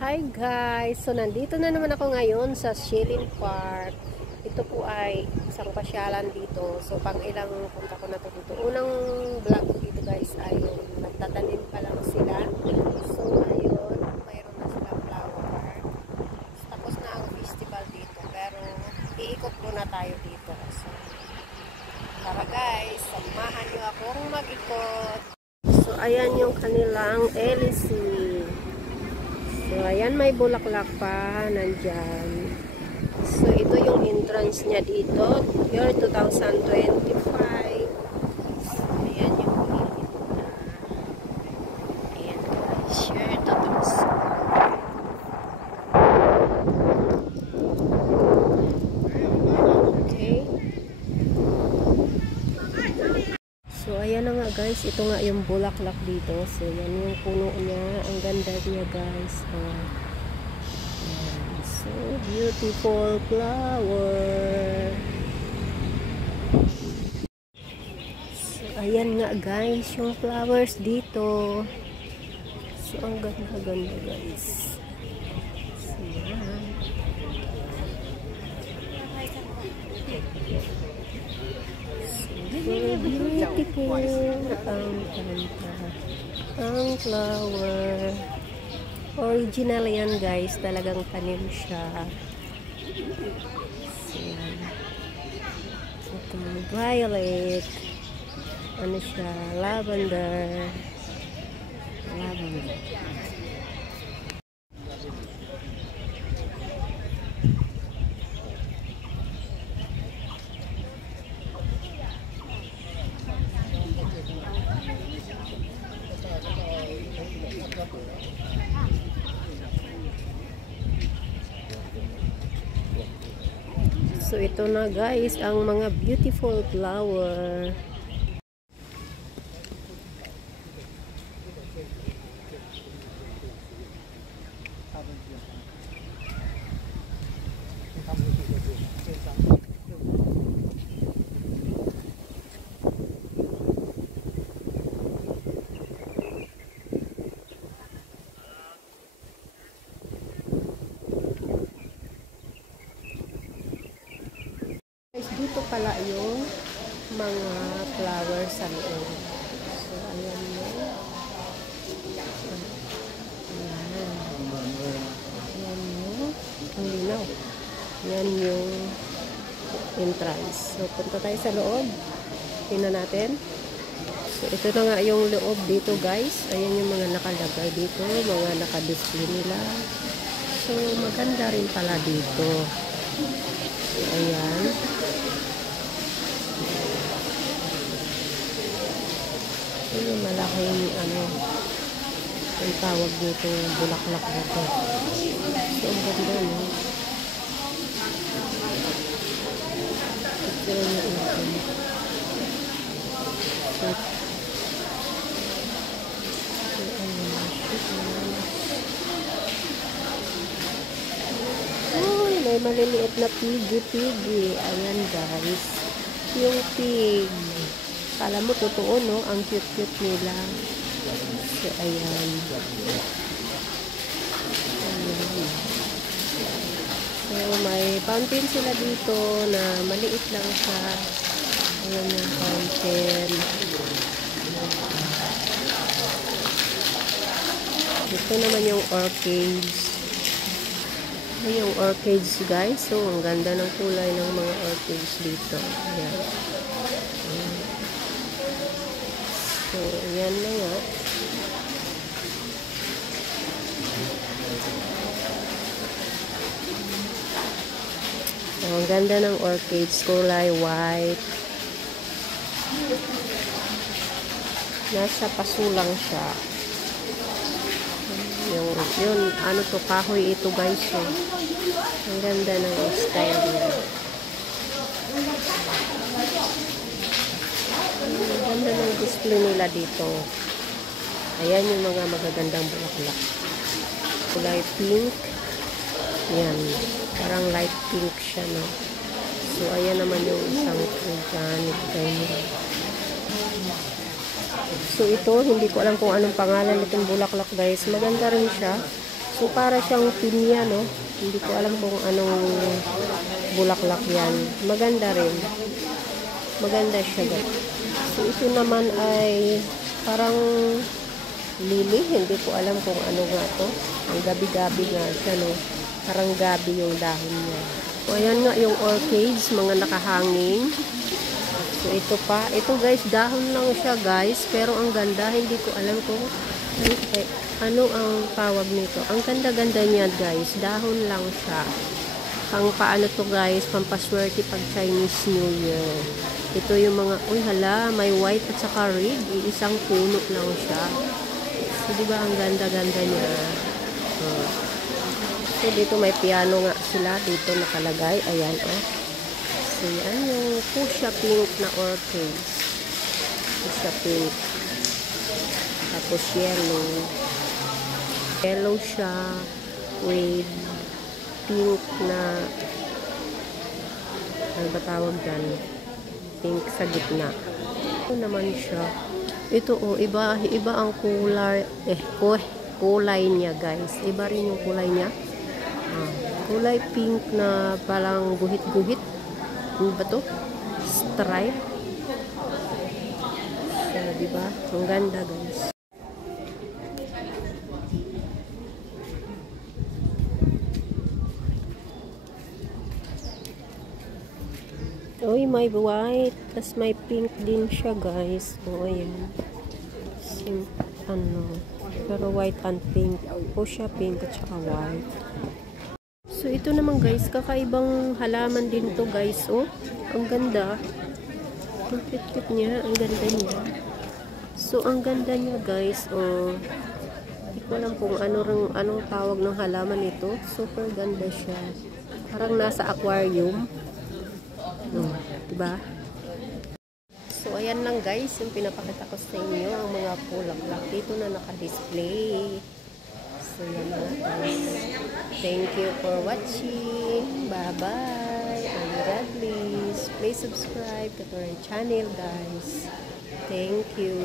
Hi guys! So nandito na naman ako ngayon sa Shilin Park. Ito po ay isang pasyalan dito. So pang ilang punta ko na to dito. Unang vlog ko dito guys ay yung nagtatanim pa lang sila. So ngayon, mayroon na silang flower. Tapos na ang festival dito. Pero iikot muna tayo dito. So tara guys, samahan nyo akong mag-ikot. So ayan yung kanilang LEC. So, ayan, may bulaklak pa, nandyan. So, ito yung entrance niya dito, year 2025. So, ayan yung gilid na. Ayan guys, year 2000. Okay. So, ayan na nga guys, ito nga yung bulaklak dito. So, yan yung puno niya. Ang ganda niya guys. So, beautiful flower. So, ayan nga guys, yung flowers dito. So, ang ganda-ganda guys. So, yan. Beautiful ang flower. Original yan guys, talagang tanim siya. So, yan. Itong violet, ano siya, lavender. So ito na guys, ang mga beautiful flower. Dito pala yung mga flowers sa loob. So, ayan yun. Ayan yun. Ang linaw. Ayan yung entrance. So, punta tayo sa loob. Tingnan natin. So, ito na nga yung loob dito guys. Ayan yung mga nakalagay dito. Mga nakadisplay nila. So, maganda rin pala dito. So, ayan. Yung malaking ano ang tawag dito, bulaklak dito. So, ang ganda, no? Picture nyo ito. Uy, may maliliit na piggy. Ayan guys, yung pig. Kala mo totoo, no? Ang cute-cute nila. So, ayan. So, may fountain sila dito na maliit lang siya. Ayan yung fountain. Ito naman yung orchids. Ito yung orchids, guys. So, ang ganda ng kulay ng mga orchids dito. Ayan. So, yan na nga. So, ang ganda ng orchids, kulay white. Nasa paso lang siya. Yun, ano to, kahoy ito guys. So, ang ganda ng style niya. Ang ganda ng display nila dito. Ayan yung mga magagandang bulaklak. Kulay pink. Yan. Parang light pink siya, no? So, ayan naman yung isang organic nila. So, ito, hindi ko alam kung anong pangalan itong bulaklak, guys. Maganda rin siya. So, para siyang pinya, no? Hindi ko alam kung anong bulaklak yan. Maganda rin. Maganda siya, guys. So, ito naman ay parang lily. Hindi ko alam kung ano nga to. Ang gabi-gabi nga siya, no? Parang gabi yung dahon niya. So, ayan nga yung orchids, mga nakahanging. So, ito pa. Ito, guys, dahon lang siya, guys. Pero ang ganda. Hindi ko alam kung ano ang tawag nito. Ang ganda-ganda niya, guys. Dahon lang siya. Pang paano to, guys? Pampaswerte pag Chinese New Year. Ito yung mga, uy, hala, may white at saka red. Isang puno lang siya. So, diba, ang ganda-ganda niya. So, dito may piano nga sila. Dito nakalagay. Ayan, oh. So, yan yung fuchsia pink na orchids. Fuchsia pink. Tapos, yellow. Yellow siya with pink na, ano ba tawag dyan? Pink sa gitna. Ito naman siya. Ito, oh, iba ang kulay niya, guys. Iba rin yung kulay niya. Kulay pink na parang guhit-guhit. Ano ba to? Stripe. So, diba? Ang ganda, guys. Uy, may white. Tapos may pink din siya, guys. O, ayan. Pero white and pink. Fuchsia pink at saka white. So, ito naman, guys. Kakaibang halaman din to, guys. Oh, ang ganda. Ang cute niya. Ang ganda niya. So, ang ganda niya, guys. Oh, hindi ko alam kung anong tawag ng halaman ito. Super ganda siya. Parang nasa aquarium. Diba? So, ayan lang, guys, yung pinapakita ko sa inyo, ang mga bulaklak dito na naka-display. So, yan na, guys. Thank you for watching. Bye-bye. And God bless. Please subscribe to our channel, guys. Thank you.